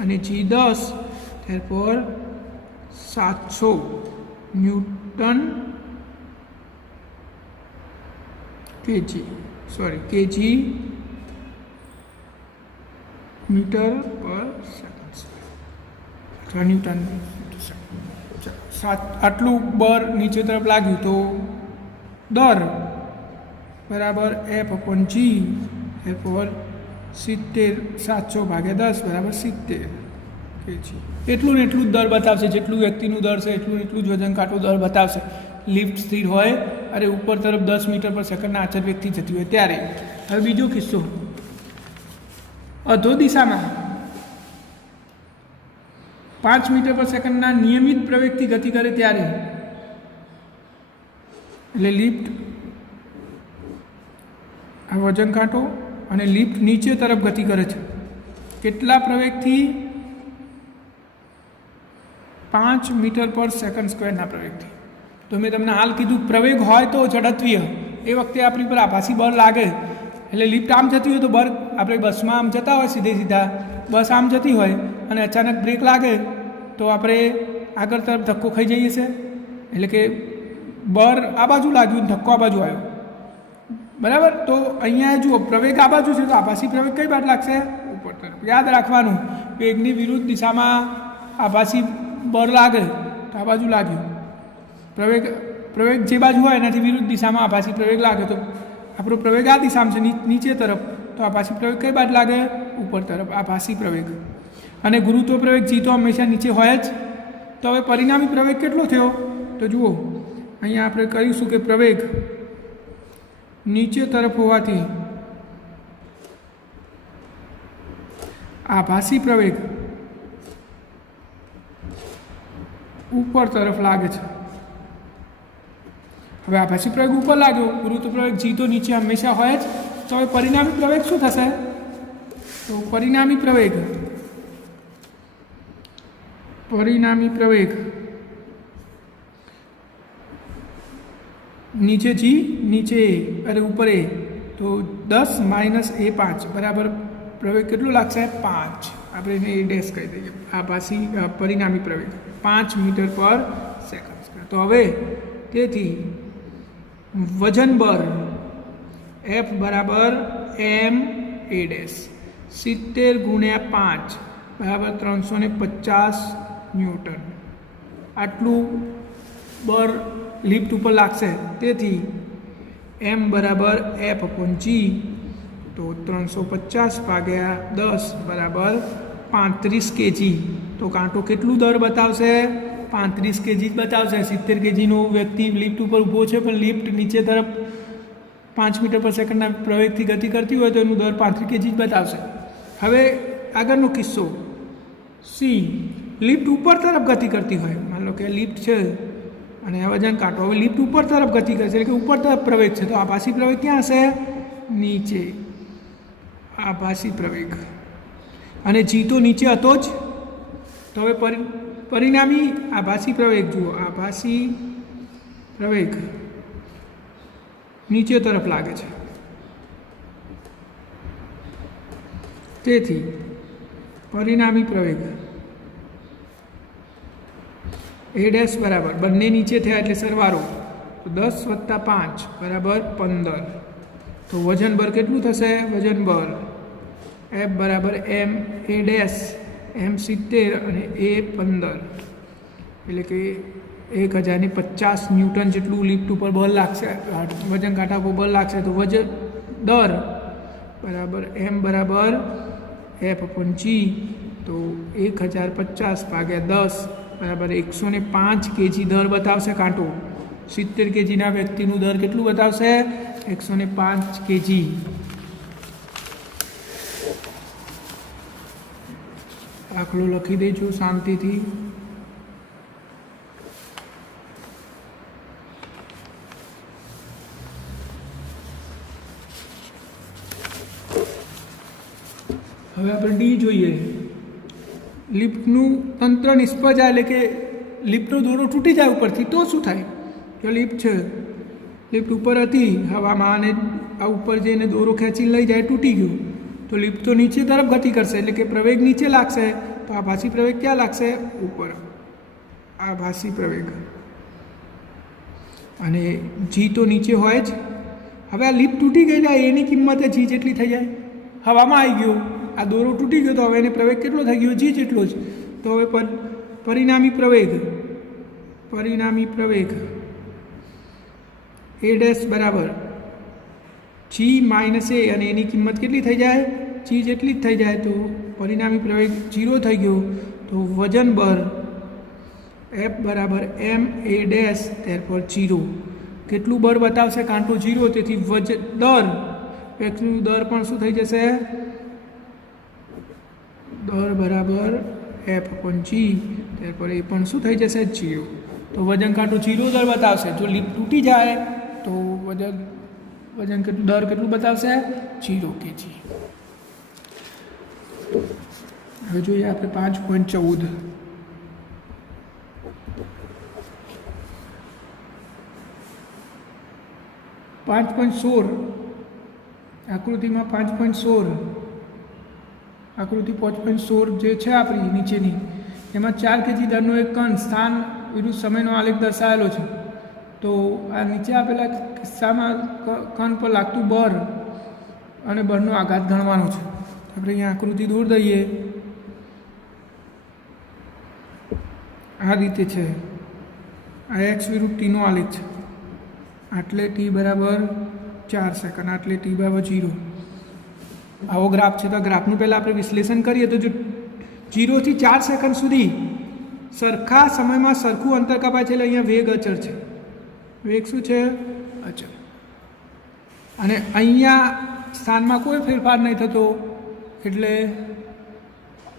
અને જી 10, therefore 700 ન્યૂટન કેજી મીટર પર સેકન્ડ અથવા ન્યૂટન આટલું બર નીચે તરફ લાગ્યું તો દર બરાબર એફ અપોન જી એરફોર 700 ભાગ્યા 10 બરાબર 70 કેજી. એટલું ને એટલું જ દર બતાવશે, જેટલું વ્યક્તિનું દર છે એટલું ને એટલું જ વજન કાંટો દર બતાવશે. લિફ્ટ સ્થિર હોય અરે ઉપર તરફ 10 મીટર પર સેકન્ડના આચર વેગથી જતી હોય ત્યારે. હવે બીજો કિસ્સો, અધો દિશામાં 5 મીટર પર સેકન્ડના નિયમિત પ્રવેગથી ગતિ કરે ત્યારે. એટલે લિફ્ટ આ વજન કાંટો અને લિફ્ટ નીચે તરફ ગતિ કરે છે કેટલા પ્રવેગથી? 5 મીટર પર સેકન્ડ સ્ક્વેરના પ્રવેગથી. તો મેં તમને હાલ કીધું પ્રવેગ હોય તો ઝડપીય, એ વખતે આપણી પર આભાસી બળ લાગે. એટલે લિફ્ટ આમ જતી હોય તો બર આપણે બસમાં આમ જતા હોય સીધા બસ આમ જતી હોય અને અચાનક બ્રેક લાગે તો આપણે આગળ તરફ ધક્કો ખાઈ જઈએ છીએ. એટલે કે બર આ બાજુ લાગ્યું, ધક્કો આ બાજુ આવ્યો, બરાબર. તો અહીંયા જુઓ પ્રવેગ આ બાજુ છે તો આભાસી પ્રવેગ કઈ બાજુ લાગશે? ઉપર તરફ. યાદ રાખવાનું, વેગની વિરુદ્ધ દિશામાં આભાસી બળ લાગે તો આ બાજુ લાગ્યું. પ્રવેગ જે બાજુ હોય એનાથી વિરુદ્ધ દિશામાં આભાસી પ્રવેગ લાગે તો આપણો પ્રવેગ આ દિશામાં છે નીચે તરફ, તો આભાસી પ્રવેગ કઈ બાજુ લાગે? ઉપર તરફ. આભાસી પ્રવેગ. અને ગુરુત્વ પ્રવેગ જી તો હંમેશા નીચે હોય જ. તો હવે પરિણામી પ્રવેગ કેટલો થયો? તો જુઓ અહીંયા આપણે કહીશું કે પ્રવેગ નીચે તરફ હોવાથી આભાસી પ્રવેગ ઉપર તરફ લાગે છે. હવે આભાસી પ્રવેગ ઉપર લાગ્યો, ગુરુત્વ પ્રવેગ જી તો નીચે હંમેશા હોય જ. તો હવે પરિણામી પ્રવેગ શું થશે? તો પરિણામી પ્રવેગ નીચે જી નીચે અરે ઉપર એ, તો 10 માઇનસ એ 5 બરાબર પ્રવેગ કેટલું લાગશે? 5. આપણે એને એ ડેશ કહી દઈએ. આભાસી પરિણામી પ્રવેગ 5 મીટર પર સેકન્ડ. તો હવે તેથી વજન બર એફ બરાબર એમ એ ડેશ 70 ગુણ્યા 5 બરાબર 350 ન્યૂટન. આટલું બર લિફ્ટ ઉપર લાગશે. તેથી એમ બરાબર એફ અપોન જી, તો 350 ભાગ્યા 10 બરાબર 35 કેજી. તો કાંટો કેટલું દર બતાવશે? 35 કેજી જ બતાવશે. 70 કેજીનો વ્યક્તિ લિફ્ટ ઉપર ઊભો છે પણ લિફ્ટ નીચે તરફ 5 મીટર પર સેકન્ડના પ્રવેગથી ગતિ કરતી હોય તો એનું દર 35 કેજી જ બતાવશે. હવે આગળનો કિસ્સો સી, લિફ્ટ ઉપર તરફ ગતિ કરતી હોય. માની લો કે લિફ્ટ છે અને આ વજન કાંટો હવે લિફ્ટ ઉપર તરફ ગતિ કરશે, એટલે કે ઉપર તરફ પ્રવેગ છે. તો આભાસી પ્રવેગ ક્યાં હશે? નીચે. આભાસી પ્રવેગ અને જી તો નીચે હતો જ. તો હવે પરિણામી આભાસી પ્રવેગ જુઓ, આભાસી પ્રવેગ નીચે તરફ લાગે છે. તેથી પરિણામી પ્રવેગ એ ડેશ બરાબર બંને નીચે થયા એટલે સરવાળો, તો 10 + 5 બરાબર 15. તો વજન બર કેટલું થશે? વજન બર એફ બરાબર એમ એ ડેશ m70 અને એ 15, એટલે કે 1050 ન્યૂટન જેટલું લિફ્ટ ઉપર બળ લાગશે, વજન કાંટા ઉપર બળ લાગશે. તો વજન દર બરાબર એમ બરાબર એફ અપોન જી, તો 1050 ભાગ્યા 10 બરાબર 105 કેજી દર બતાવશે કાંટો. 70 કેજીના વ્યક્તિનું દર કેટલું બતાવશે? 105 કેજી. દાખલો લખી દેજો શાંતિથી. હવે આપણે ડી જોઈએ. લિફ્ટનું તંત્ર નિષ્ફળ જાય, એટલે કે લિફ્ટનો દોરો તૂટી જાય ઉપરથી, તો શું થાય? જો લિફ્ટ છે, લિફ્ટ ઉપર હતી હવામાં અને આ ઉપર જઈને દોરો ખેંચીને લઈ જાય, તૂટી ગયું તો લિફ્ટ તો નીચે તરફ ગતિ કરશે, એટલે કે પ્રવેગ નીચે લાગશે, તો આ ભાષી પ્રવેગ ક્યાં લાગશે? ઉપર. આ ભાષી પ્રવેગ અને જી તો નીચે હોય જ. હવે આ લિફ્ટ તૂટી ગઈ જાય એની કિંમત જી જેટલી થઈ જાય, હવામાં આવી ગયો, આ દોરો તૂટી ગયો તો હવે એને પ્રવેગ કેટલો થઈ ગયો? જી જેટલો જ. તો હવે પરિણામી પ્રવેગ એ ડેશ બરાબર જી માઇનસ એ, અને એની કિંમત કેટલી થઈ જાય? જી જેટલી જ થઈ જાય. તો પરિણામી પ્રવેગ 0 થઈ ગયો. તો વજન બર એફ બરાબર એમ એ ડેશ ત્યારપર 0. કેટલું બર બતાવશે? કાંટો 0, તેથી દર એક્સનું દર પણ શું થઈ જશે? દર બરાબર એફ અપોન જી, ત્યારપર એ પણ શું થઈ જશે? 0. તો વજન કાંટો 0 દર બતાવશે. જો લિફ્ટ તૂટી જાય તો વજન કેટલું, દર કેટલું બતાવશે? 0 kg. હવે જોઈએ આપણે 5.14. આકૃતિમાં 5.16 આકૃતિ 5.16 જે છે આપણી નીચેની, એમાં 4 kg દરનો એક કણ સ્થાન વિરુદ્ધ સમયનો આલેખ દર્શાવેલો છે. તો આ નીચે આપેલા કિસ્સામાં કણ પર લાગતું બળ અને બળનો આઘાત ગણવાનો છે. આપણે અહીંયા આકૃતિ દોરી દઈએ. આ રીતે છે, આ એક્સ વિરુદ્ધ ટીનો આલેખ છે. આટલે ટી બરાબર 4 સેકન્ડ, આટલે ટી બરાબર 0. આવો ગ્રાફ છે. તો ગ્રાફનું પહેલાં આપણે વિશ્લેષણ કરીએ તો જો 0 થી 4 સેકન્ડ સુધી સરખા સમયમાં સરખું અંતર કપાય છે, એટલે અહીંયા વેગ અચળ છે. વેગ શું છે? અચળ. અને અહીંયા સ્થાનમાં કોઈ ફેરફાર નહીં થતો, એટલે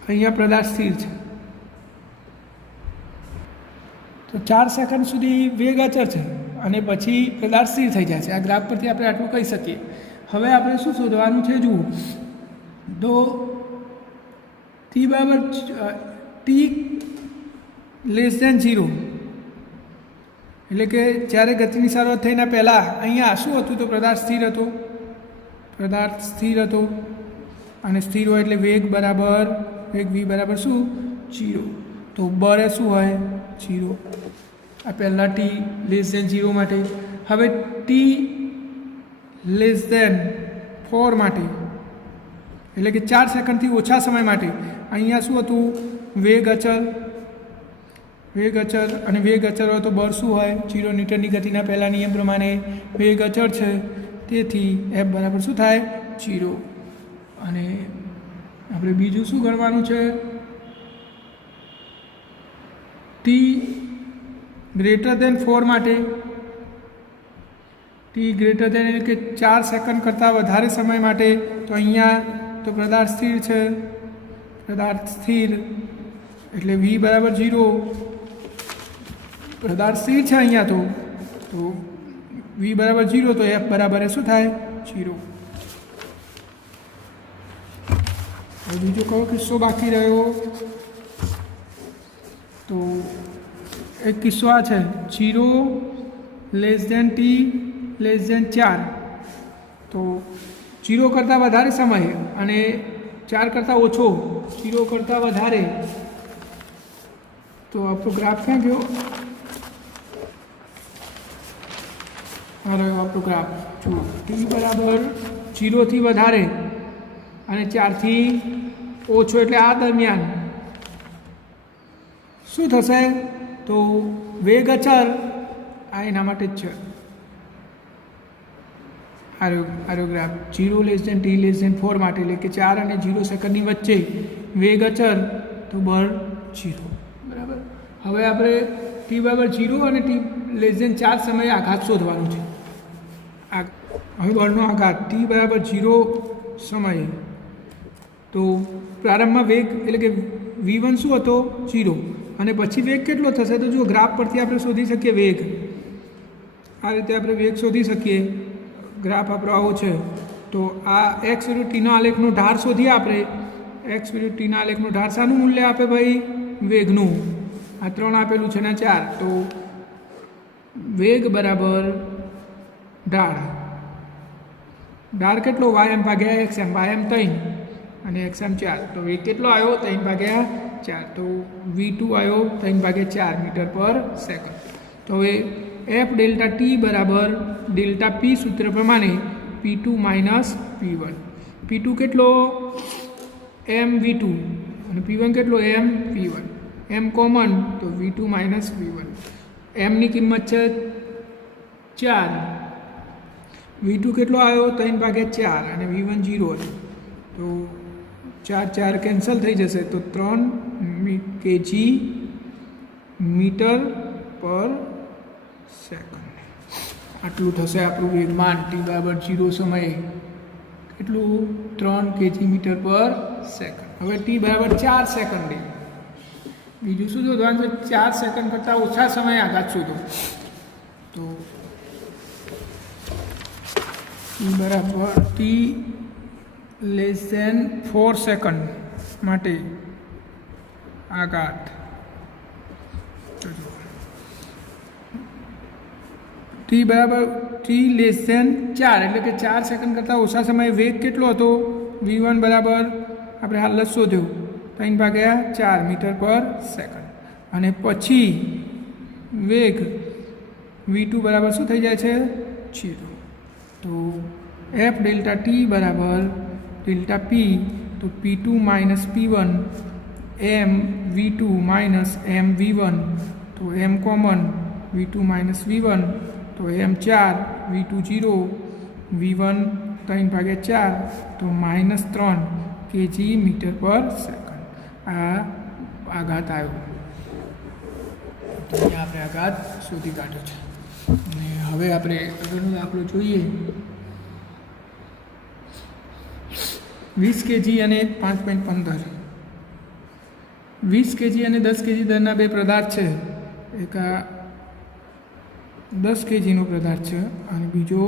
અહીંયા પદાર્થ સ્થિર છે. તો 4 સેકન્ડ સુધી વેગ અચળ છે અને પછી પદાર્થ સ્થિર થઈ જાય છે. આ ગ્રાફ પરથી આપણે આટલું કહી શકીએ. હવે આપણે શું શોધવાનું છે? જુઓ તો ટી બરાબર ટી લેસ દેન 0, એટલે કે જ્યારે ગતિની શરૂઆત થઈને પહેલાં અહીંયા શું હતું? તો પદાર્થ સ્થિર હતો. અને સ્થિર હોય એટલે વેગ વી બરાબર શું? 0. તો બળ શું હોય? 0. આ પહેલાં ટી લેસ દેન 0 માટે. હવે ટી લેસ દેન 4 માટે, એટલે કે 4 સેકન્ડથી ઓછા સમય માટે અહીંયા શું હતું? વેગ અચળ. અને વેગ અચળ હોય તો બળ શું હોય? 0. ન્યૂટનની ગતિના પહેલા નિયમ પ્રમાણે વેગ અચળ છે, તેથી એફ બરાબર શું થાય? 0. અને આપણે બીજું શું ગણવાનું છે? ટી ગ્રેટર દેન 4 માટે, ટી ગ્રેટર દેન એટલે કે 4 સેકન્ડ કરતાં વધારે સમય માટે, તો અહીંયા તો પદાર્થ સ્થિર છે. એટલે વી બરાબર 0. પદાર્થ સ્થિર છે અહીંયા તો વી બરાબર 0, તો એફ બરાબર શું થાય? 0. હવે બીજો કયો કિસ્સો બાકી રહ્યો? તો એક કિસ્સો આ છે, 0 less than T less than 4. તો 0 કરતાં વધારે સમય અને 4 કરતાં ઓછો, 0 કરતાં વધારે. તો આપણો ગ્રાફ ક્યાં ગયો? હવે આપણો ગ્રાફ જુઓ, ટી બરાબર 0 થી વધારે અને 4 થી ઓછો, એટલે આ દરમિયાન શું થશે? તો વેગ અચળ આ એના માટે જ છે. આરો graph 0 less than T less than 4 માટે, એટલે કે 4 અને 0 સેકન્ડની વચ્ચે વેગ અચળ, તો બળ 0. બરાબર. હવે આપણે ટી બરાબર 0 અને ટી લેસ દેન 4 સમયે આઘાત શોધવાનું છે. હવે બળનો આઘાત ટી બરાબર 0 સમયે, તો પ્રારંભમાં વેગ એટલે કે v1 શું હતો? 0. અને પછી વેગ કેટલો થશે? તો જો ગ્રાફ પરથી આપણે શોધી શકીએ વેગ. આ રીતે આપણે વેગ શોધી શકીએ. ગ્રાફ આપણો આવો છે. તો આ એક્સ વિરુદ્ધ ટીના આલેખનો ઢાળ શોધીએ આપણે. એક્સ વિરુદ્ધ ટીના આલેખનો ઢાળ શાનું મૂલ્ય આપે ભાઈ? વેગનું. આ 3 આપેલું છે ને 4. તો વેગ બરાબર ઢાળ. ડાર કેટલો વાયમ ભાગ્યા એક્સએમ, વાયમ 3 અને એક્સએમ 4, તો વેગ કેટલો આવ્યો 3/4, તો V2 આવ્યો 3/4 મીટર પર સેકન્ડ. તો હવે એફ ડેલ્ટા ટી બરાબર ડેલ્ટા પી સૂત્ર પ્રમાણે P2 માઇનસ P1. P2 કેટલો એમ V2 અને P1 કેટલો એમ P1. એમ કોમન તો V2 માઇનસ V1. એમની કિંમત છે 4, V2 કેટલો આવ્યો 3/4 અને V1 0 હતો, તો 4 કેન્સલ થઈ જશે, તો 3 kg મીટર પર સેકન્ડ. આટલું થશે આપણું વેગમાન t બરાબર 0 સમયે, કેટલું 3 kg મીટર પર સેકન્ડ. હવે t બરાબર 4 સેકન્ડે બીજું શું શોધવાનું છે? 4 સેકન્ડ કરતાં ઓછા સમયે આઘાત શોધો. તો t બરાબર t લેસ ધેન 4 સેકન્ડ માટે આઘાત. t બરાબર t લેસ ધેન 4 એટલે કે 4 સેકન્ડ કરતાં ઓછા સમયે વેગ કેટલો હતો? V1 બરાબર આપણે હાલ જ શોધ્યો 3/4 મીટર પર સેકન્ડ, અને પછી વેગ V2 બરાબર શું થઈ જાય છે? 0. તો એફ ડેલ્ટા ટી બરાબર ડેલ્ટા પી, તો P2 માઇનસ P1 એમ V2 માઇનસ એમ V1, તો એમ કોમન V2 માઇનસ V1, તો એમ 4 V2 0, V1 3/4, તો -3 kg મીટર પર સેકન્ડ. આ આઘાત આવ્યો. તો અહીંયા આપણે આઘાત શોધી કાઢ્યો છે. અને હવે આપણે આગળનો દાખલો જોઈએ. 20 kg અને 5.15. 20 kg અને 10 kg દરના બે પદાર્થ છે. એક આ 10 kgનો પદાર્થ છે અને બીજો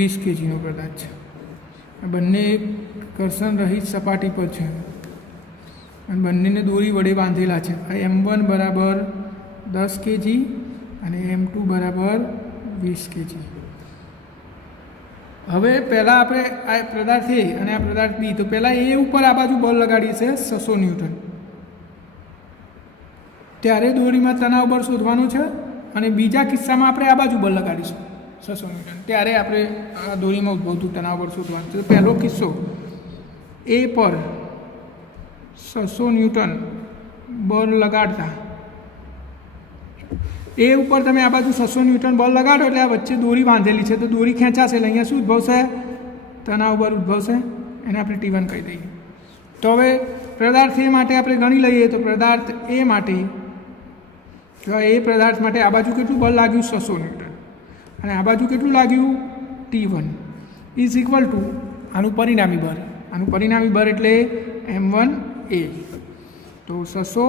20 kgનો પદાર્થ છે. આ બંને ઘર્ષણ રહિત સપાટી પર છે અને બંનેને દોરી વડે બાંધેલા છે. આ M1 બરાબર 10 kg અને M2 બરાબર 20 kg. હવે પહેલાં આપણે આ પદાર્થ A અને આ પદાર્થ B, તો પહેલાં એ ઉપર આ બાજુ બળ લગાડીએ છે 600 ન્યૂટન. ત્યારે દોરીમાં તણાવ બળ શોધવાનું છે, અને બીજા કિસ્સામાં આપણે આ બાજુ બળ લગાડીશું 600 ન્યૂટન. ત્યારે આપણે આ દોરીમાં ઉદ્ભવતું તણાવ બળ શોધવાનું છે. તો પહેલો કિસ્સો A પર 600 ન્યૂટન બળ લગાડતા, એ ઉપર તમે આ બાજુ 600 ન્યૂટન બળ લગાડો એટલે આ વચ્ચે દોરી બાંધેલી છે, તો દોરી ખેંચાશે એટલે અહીંયા શું ઉદ્ભવશે? તણાવ બળ ઉદ્ભવશે. એને આપણે T1 કહી દઈએ. તો હવે પદાર્થ એ માટે આપણે ગણી લઈએ. તો પદાર્થ એ માટે, જો એ પદાર્થ માટે આ બાજુ કેટલું બળ લાગ્યું? 600 ન્યૂટન. અને આ બાજુ કેટલું લાગ્યું? T1 ઇઝ ઇક્વલ ટુ આનું પરિણામી બળ. આનું પરિણામી બળ એટલે M1A. તો 600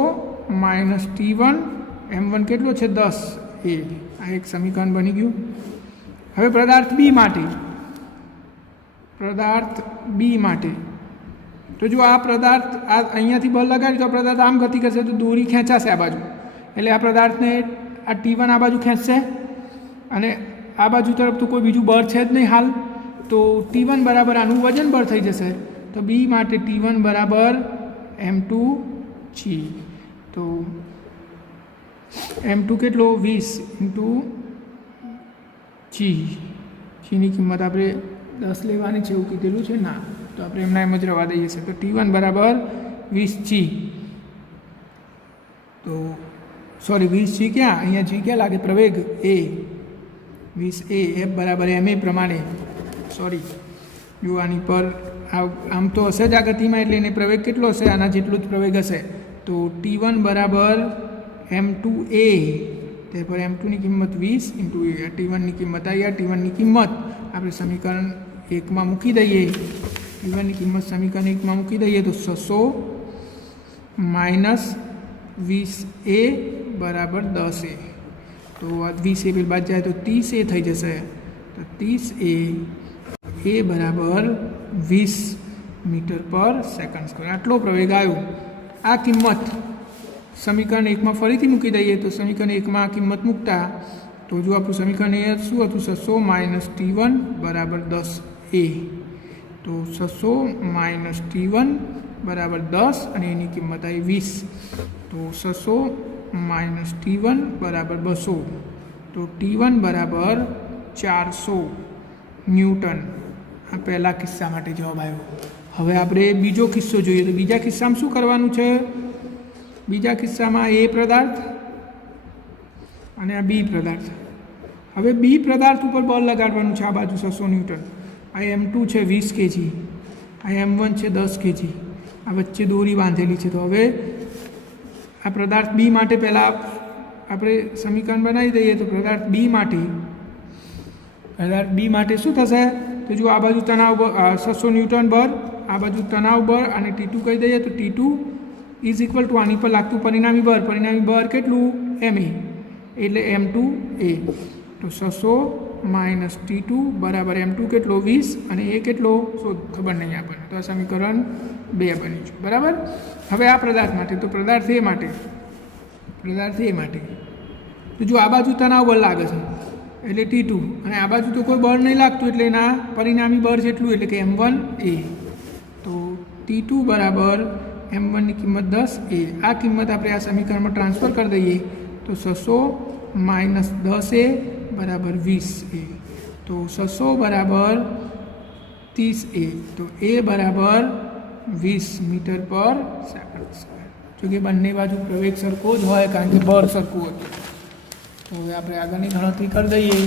માઇનસ T1, M1 કેટલો છે? 10A. આ એક સમીકરણ બની ગયું. હવે પદાર્થ B માટે, તો જો આ પદાર્થ આ અહીંયાથી બળ લગાડી તો પદાર્થ આમ ગતિ કરશે તો દોરી ખેંચાશે આ બાજુ, એટલે આ પદાર્થને આ T1 આ બાજુ ખેંચશે અને આ બાજુ તરફ તો કોઈ બીજું બળ છે જ નહીં હાલ, તો T1 બરાબર આનું વજન બળ થઈ જશે. તો B માટે T1 બરાબર M2G. તો M2 કેટલો? 20 ઇન્ટુ Gની કિંમત આપણે 10 લેવાની છે એવું કીધેલું છે ના, તો આપણે એમના એમ જ રવા દઈએ છીએ. તો T1 બરાબર 20G. તો સોરી 20G ક્યાં? અહીંયા G ક્યાં લાગે? પ્રવેગ A 20A. F બરાબર MA પ્રમાણે, સોરી જો આની પર આમ તો હશે જ આ ગતિમાં, એટલે એને પ્રવેગ કેટલો હશે? આના જેટલો જ પ્રવેગ હશે. તો T1 બરાબર M2A, ત્યારપર M2ની કિંમત 20 ઇન્ટુ A. T1ની કિંમત આવી. આ T1ની કિંમત આપણે સમીકરણ 1માં મૂકી દઈએ. T1ની કિંમત સમીકરણ 1માં મૂકી દઈએ તો 600 માઇનસ 20A બરાબર 10A. તો 20A પેલી બાદ જાય તો 30A થઈ જશે. તો 30A બરાબર 20 મીટર પર સેકન્ડ સ્ક્વેર. આટલો પ્રવેગ આવ્યો. આ કિંમત સમીકરણ 1માં ફરીથી મૂકી દઈએ. તો સમીકરણ 1માં આ કિંમત મૂકતા તો જો આપણું સમીકરણ એ શું હતું? 600 માઇનસ T1 બરાબર 10A એ. તો 600 માઇનસ T1 બરાબર 10 અને એની કિંમત આવી 20. તો 600 માઇનસ T1 બરાબર 200. તો T1 બરાબર 400 ન્યૂટન. આ પહેલા કિસ્સા માટે જવાબ આવ્યો. હવે આપણે બીજો કિસ્સો જોઈએ. તો બીજા કિસ્સામાં શું કરવાનું છે? બીજા કિસ્સામાં એ પદાર્થ અને આ બી પદાર્થ. હવે બી પદાર્થ ઉપર બળ લગાડવાનું છે. આ બાજુ 600 ન્યૂટન. આ M2 છે 20 kg, આ M1 છે 10 kg. આ વચ્ચે દોરી બાંધેલી છે. તો હવે આ પદાર્થ બી માટે પહેલાં આપણે સમીકરણ બનાવી દઈએ. તો પદાર્થ બી માટે શું થશે? તો જો આ બાજુ તણાવ 600 ન્યૂટન બળ, આ બાજુ તણાવ બળ અને T2 કહી દઈએ. તો T2 ઇઝ ઇક્વલ ટુ આની પર લાગતું પરિણામી બળ કેટલું? MA એટલે M2A. તો 600 માઇનસ T2 બરાબર M2 કેટલો? 20 અને એ કેટલો? ખબર નહીં આપણને. તો આ સમીકરણ 2 બની છે. બરાબર. હવે આ પદાર્થ માટે. તો પદાર્થ એ માટે તો જો આ બાજુ તણાવ બળ લાગે છે એટલે T2 અને આ બાજુ તો કોઈ બળ નહીં લાગતું એટલે એના પરિણામી બળ જેટલું એટલે કે M1A. તો T2 બરાબર M1ની કિંમત 10A. આ કિંમત આપણે આ સમીકરણમાં ટ્રાન્સફર કરી દઈએ. તો 600 માઇનસ 10A બરાબર 20A. તો 600 બરાબર 30A. તો A બરાબર 20 મીટર પર સેકન્ડ સ્ક્વેર. જો કે બંને બાજુ પ્રવેગ સરખો જ હોય કારણ કે બળ સરખું હતું. તો હવે આપણે આગળની ગણતરી કરી દઈએ.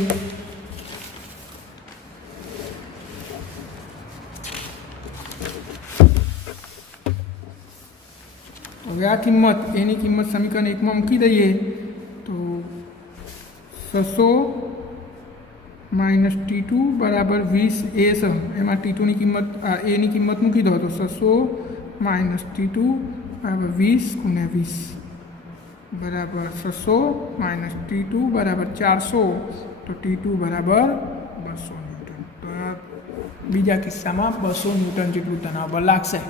હવે આ કિંમત એની કિંમત સમીકરણ 1માં મૂકી દઈએ. તો 600 માઇનસ T2 બરાબર 20A છે. એમાં T2ની કિંમત એની કિંમત મૂકી દો. તો 600 માઇનસ T2 બરાબર 20 ગુણ્યા 20 બરાબર 600 માઇનસ T2 બરાબર 400. તો T2 બરાબર 200 ન્યૂટન. તો બીજા કિસ્સામાં 200 ન્યૂટન જેટલું તણાવ બળ લાગશે.